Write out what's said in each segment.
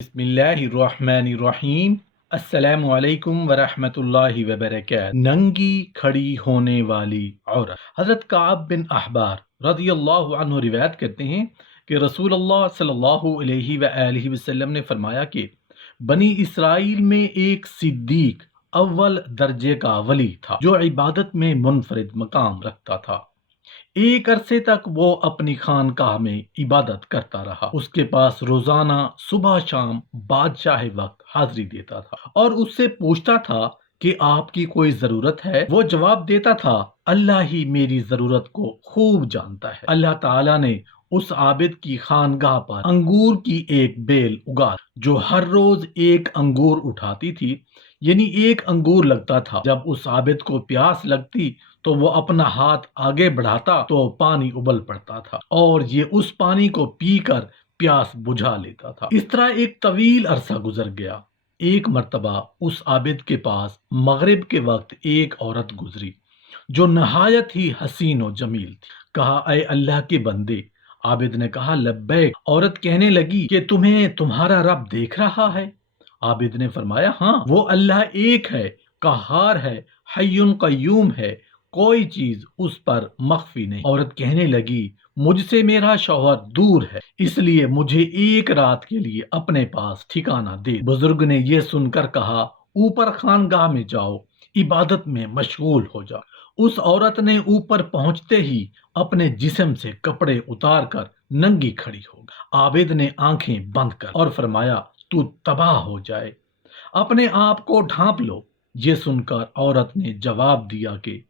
बिस्मिल्लाहिर्रहमानिर्रहीम। अस्सलामु अलैकुम वरहमतुल्लाहि वबरकातुहू। नंगी खड़ी होने वाली औरत। हजरत काब बिन अहबार रज़ियल्लाहु अन्हु रिवायत करते हैं कि रसूलुल्लाह सल्लल्लाहु अलैहि वआलिहि वसल्लम ने फरमाया कि बनी इसराइल में एक सिद्दीक अव्वल दर्जे का वली था जो इबादत में मुनफरिद मकाम रखता था। एक अरसे तक वो अपनी खानकाह में इबादत करता रहा। उसके पास रोजाना सुबह शाम बादशाह वक्त हाजिरी देता था और उससे पूछता था कि आपकी कोई जरूरत है। वो जवाब देता था, अल्लाह ही मेरी जरूरत को खूब जानता है। अल्लाह ताला ने उस आबिद की खानगाह पर अंगूर की एक बेल उगा जो हर रोज एक अंगूर उठाती थी, यानी एक अंगूर लगता था। जब उस आबिद को प्यास लगती तो वो अपना हाथ आगे बढ़ाता तो पानी उबल पड़ता था और ये उस पानी को पीकर प्यास बुझा लेता था। इस तरह एक तवील अरसा गुजर गया। एक मर्तबा उस आबिद के पास मगरिब के वक्त एक औरत गुजरी जो नहायत ही हसीन और जमील थी। कहा, ऐ अल्लाह के बंदे। आबिद ने कहा, लब्बैक। औरत कहने लगी कि तुम्हें तुम्हारा रब देख रहा है। आबिद ने फरमाया, हाँ, वो अल्लाह एक है, कहार है, हय्युन कय्यूम है, कोई चीज उस पर मख्फी नहीं। औरत कहने लगी, मुझसे मेरा शौहर दूर है, इसलिए मुझे एक रात के लिए अपने पास ठिकाना दे। बुजुर्ग ने यह सुनकर कहा, ऊपर खानगाह में जाओ, इबादत में मशगूल हो जाओ। उस औरत ने ऊपर पहुंचते ही अपने जिस्म से कपड़े उतार कर नंगी खड़ी हो गई। आबिद ने आंखें बंद कर और फरमाया, तू तबाह हो जाए, अपने आप को ढांप लो। ये सुनकर औरत ने जवाब दिया कि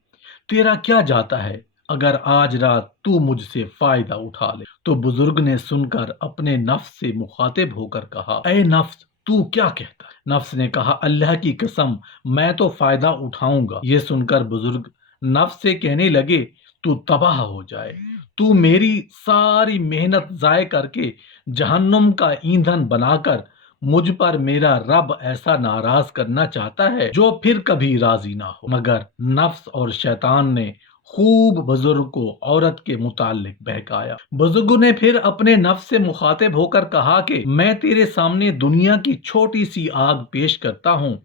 तेरा क्या जाता है, अगर आज रात तू मुझसे फायदा उठा ले। तो बुजुर्ग ने सुनकर अपने नफ्स से मुखातिब होकर कहा, ऐ नफ्स, तू क्या कहता है? नफ्स ने कहा, अल्लाह की कसम, मैं तो फायदा उठाऊंगा। ये सुनकर बुजुर्ग नफ्स से कहने लगे, तू तबाह हो जाए, तू मेरी सारी मेहनत जाय करके जहन्नुम का ईंधन बनाकर मुझ पर मेरा रब ऐसा नाराज करना चाहता है जो फिर कभी राजी ना हो। मगर नफ्स और शैतान ने खूब बुजुर्ग को औरत के मुतालिक बहकाया। बुजुर्ग ने फिर अपने नफ्स से मुखातिब होकर कहा कि मैं तेरे सामने दुनिया की छोटी सी आग पेश करता हूँ,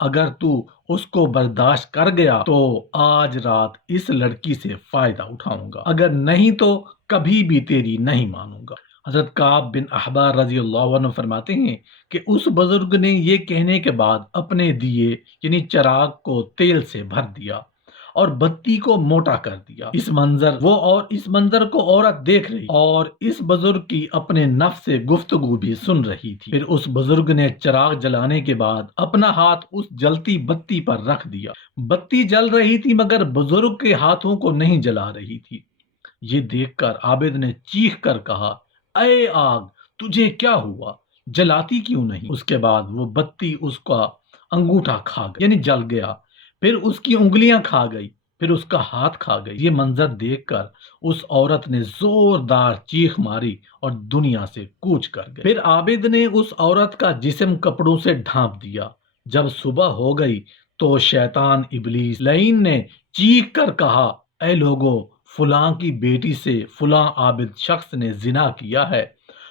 अगर तू उसको बर्दाश्त कर गया तो आज रात इस लड़की से फायदा उठाऊंगा, अगर नहीं तो कभी भी तेरी नहीं मानूंगा। हजरत काब बिन अहबार रज़ियल्लाहु अन्हु फरमाते हैं कि उस बुजुर्ग ने ये कहने के बाद अपने दिए यानी चिराग को तेल से भर दिया और बत्ती को मोटा कर दिया। इस मंजर को औरत देख रही और इस बुजुर्ग की अपने नफ्स से गुफ्तगू भी सुन रही थी। फिर उस बुजुर्ग ने चिराग जलाने के बाद अपना हाथ उस जलती बत्ती पर रख दिया। बत्ती जल रही थी मगर बुजुर्ग के हाथों को नहीं जला रही थी। ये देखकर आबिद ने चीख कर कहा, ऐ आग, तुझे क्या हुआ, जलाती क्यों नहीं? उसके बाद वो बत्ती उसका अंगूठा खा गई, यानी जल गया। फिर उसकी उंगलियां खा गई, फिर उसका हाथ खा गई। ये मंजर देखकर उस औरत ने जोरदार चीख मारी और दुनिया से कूच कर गई। फिर आबिद ने उस औरत का जिस्म कपड़ों से ढांप दिया। जब सुबह हो गई तो शैतान इबलीस लईन ने चीख कर कहा, ऐ लोगों, फलां की बेटी से फलां आबिद शख्स ने जिना किया है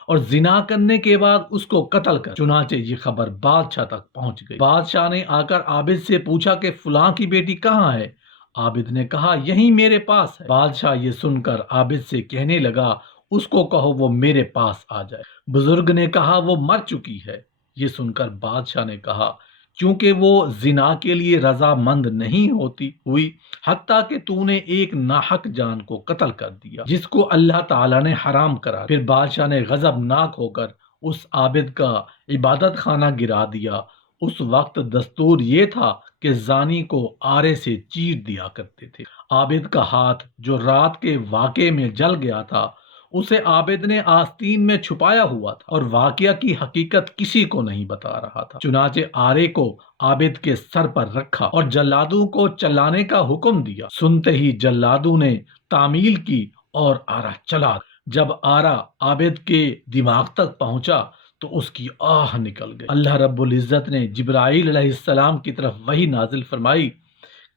और जिना करने के बाद उसको कत्ल कर। चुनाचे ये खबर बादशाह तक पहुंच गई। बादशाह ने आकर आबिद से पूछा कि फलां की बेटी कहाँ है? आबिद ने कहा, यहीं मेरे पास है। बादशाह ये सुनकर आबिद से कहने लगा, उसको कहो वो मेरे पास आ जाए। बुजुर्ग ने कहा, वो मर चुकी है। ये सुनकर बादशाह ने कहा, क्योंकि वो जिना के लिए रजामंद नहीं होती हुई, हत्ता कि तूने एक नाहक जान को कत्ल कर दिया जिसको अल्लाह ताला ने हराम करा। फिर बादशाह ने गजबनाक होकर उस आबिद का इबादत खाना गिरा दिया। उस वक्त दस्तूर ये था कि जानी को आरे से चीर दिया करते थे। आबिद का हाथ जो रात के वाक़े में जल गया था उसे आबिद ने आस्तीन में छुपाया हुआ था और वाकया की हकीकत किसी को नहीं बता रहा था। चुनाचे आरे को आबिद के सर पर रखा और जल्लादू को चलाने का हुक्म दिया। सुनते ही जल्लादू ने तामील की और आरा चला। जब आरा आबिद के दिमाग तक पहुंचा तो उसकी आह निकल गई। अल्लाह रब्बुल इज्जत ने जिब्राइल अलैहिस्सलाम की तरफ वही नाजिल फरमाई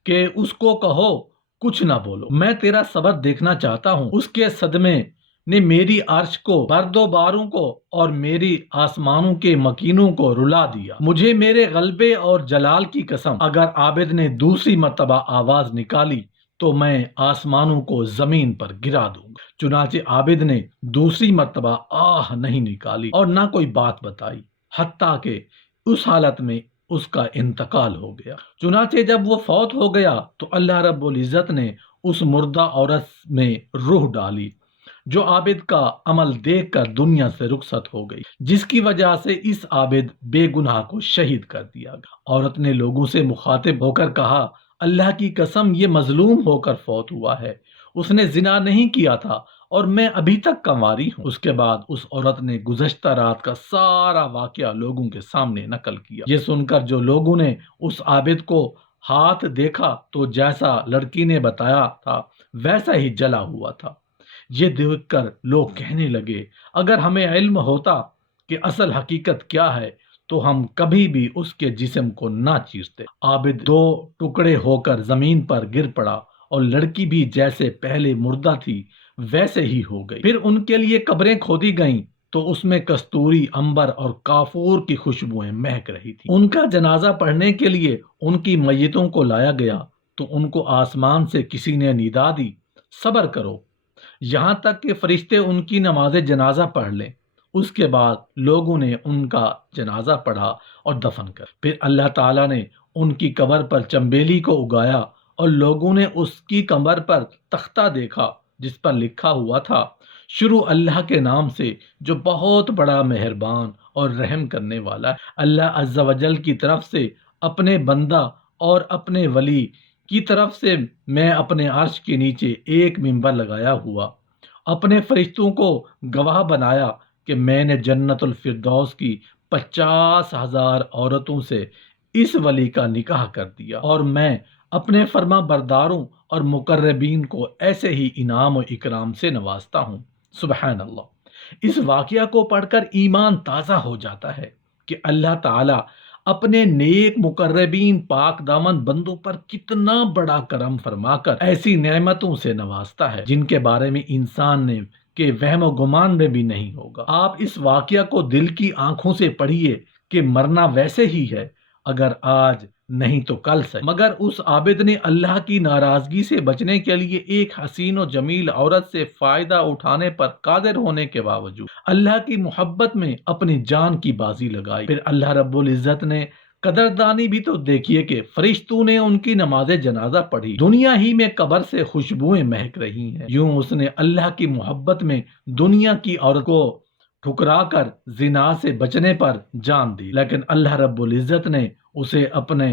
कि उसको कहो कुछ ना बोलो, मैं तेरा सबर देखना चाहता हूँ। उसके सदमे نے میری عرش کو، برد و باروں کو اور میری آسمانوں کے مکینوں کو رلا دیا۔ مجھے میرے غلبے اور جلال کی قسم، اگر عابد نے دوسری مرتبہ آواز نکالی تو میں آسمانوں کو زمین پر گرا دوں گا۔ چنانچہ عابد نے دوسری مرتبہ آہ نہیں نکالی اور نہ کوئی بات بتائی، حتیٰ کہ اس حالت میں اس کا انتقال ہو گیا۔ چنانچہ جب وہ فوت ہو گیا تو اللہ رب العزت نے اس مردہ عورت میں روح ڈالی جو عابد کا عمل دیکھ کر دنیا سے رخصت ہو گئی، جس کی وجہ سے اس عابد بے گناہ کو شہید کر دیا گیا۔ عورت نے لوگوں سے مخاطب ہو کر کہا، اللہ کی قسم یہ مظلوم ہو کر فوت ہوا ہے، اس نے زنا نہیں کیا تھا اور میں ابھی تک کنواری ہوں۔ اس کے بعد اس عورت نے گزشتہ رات کا سارا واقعہ لوگوں کے سامنے نقل کیا۔ یہ سن کر جو لوگوں نے اس عابد کو ہاتھ دیکھا تو جیسا لڑکی نے بتایا تھا ویسا ہی جلا ہوا تھا۔ یہ دیکھ کر لوگ کہنے لگے، اگر ہمیں علم ہوتا کہ اصل حقیقت کیا ہے تو ہم کبھی بھی اس کے جسم کو نہ چیرتے۔ عابد دو ٹکڑے ہو کر زمین پر گر پڑا اور لڑکی بھی جیسے پہلے مردہ تھی ویسے ہی ہو گئی۔ پھر ان کے لیے قبریں کھودی گئیں تو اس میں کستوری، عنبر اور کافور کی خوشبوئیں مہک رہی تھی۔ ان کا جنازہ پڑھنے کے لیے ان کی میتوں کو لایا گیا تو ان کو آسمان سے کسی نے ندا دی، صبر کرو یہاں تک کہ فرشتے ان کی نماز جنازہ پڑھ لیں۔ اس کے بعد لوگوں نے ان کا جنازہ پڑھا اور دفن کر۔ پھر اللہ تعالیٰ نے ان کی قبر پر چنبیلی کو اگایا اور لوگوں نے اس کی قبر پر تختہ دیکھا جس پر لکھا ہوا تھا، شروع اللہ کے نام سے جو بہت بڑا مہربان اور رحم کرنے والا ہے۔ اللہ عز و جل کی طرف سے اپنے بندہ اور اپنے ولی کی طرف سے میں اپنے عرش کے نیچے ایک منبر لگایا ہوا اپنے فرشتوں کو گواہ بنایا کہ میں نے جنت الفردوس کی 50,000 عورتوں سے اس ولی کا نکاح کر دیا، اور میں اپنے فرما برداروں اور مقربین کو ایسے ہی انعام و اکرام سے نوازتا ہوں۔ سبحان اللہ۔ اس واقعہ کو پڑھ کر ایمان تازہ ہو جاتا ہے کہ اللہ تعالیٰ اپنے نیک مقربین پاک دامن بندوں پر کتنا بڑا کرم فرما کر ایسی نعمتوں سے نوازتا ہے جن کے بارے میں انسان نے کہ وہم و گمان میں بھی نہیں ہوگا۔ آپ اس واقعہ کو دل کی آنکھوں سے پڑھیے کہ مرنا ویسے ہی ہے، اگر آج نہیں تو کل سے۔ مگر اس عابد نے اللہ کی ناراضگی سے بچنے کے لیے ایک حسین و جمیل عورت سے فائدہ اٹھانے پر قادر ہونے کے باوجود اللہ کی محبت میں اپنی جان کی بازی لگائی۔ پھر اللہ رب العزت نے قدردانی بھی تو دیکھیے کہ فرشتوں نے ان کی نماز جنازہ پڑھی، دنیا ہی میں قبر سے خوشبوئیں مہک رہی ہیں۔ یوں اس نے اللہ کی محبت میں دنیا کی عورت کو ٹھکرا کر زنا سے بچنے پر جان دی، لیکن اللہ رب العزت نے اسے اپنے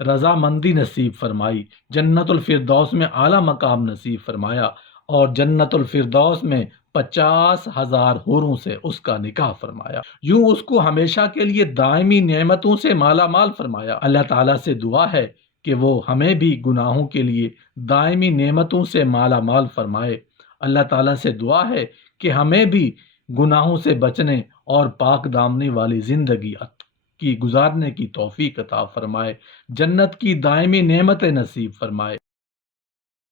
رضامندی نصیب فرمائی، جنت الفردوس میں اعلیٰ مقام نصیب فرمایا اور جنت الفردوس میں 50,000 حوروں سے اس کا نکاح فرمایا۔ یوں اس کو ہمیشہ کے لیے دائمی نعمتوں سے مالا مال فرمایا۔ اللہ تعالیٰ سے دعا ہے کہ وہ ہمیں بھی گناہوں کے لیے دائمی نعمتوں سے مالا مال فرمائے۔ اللہ تعالیٰ سے دعا ہے کہ ہمیں بھی گناہوں سے بچنے اور پاک دامنی والی زندگی کی گزارنے کی توفیق عطا فرمائے، جنت کی دائمی نعمتیں نصیب فرمائے۔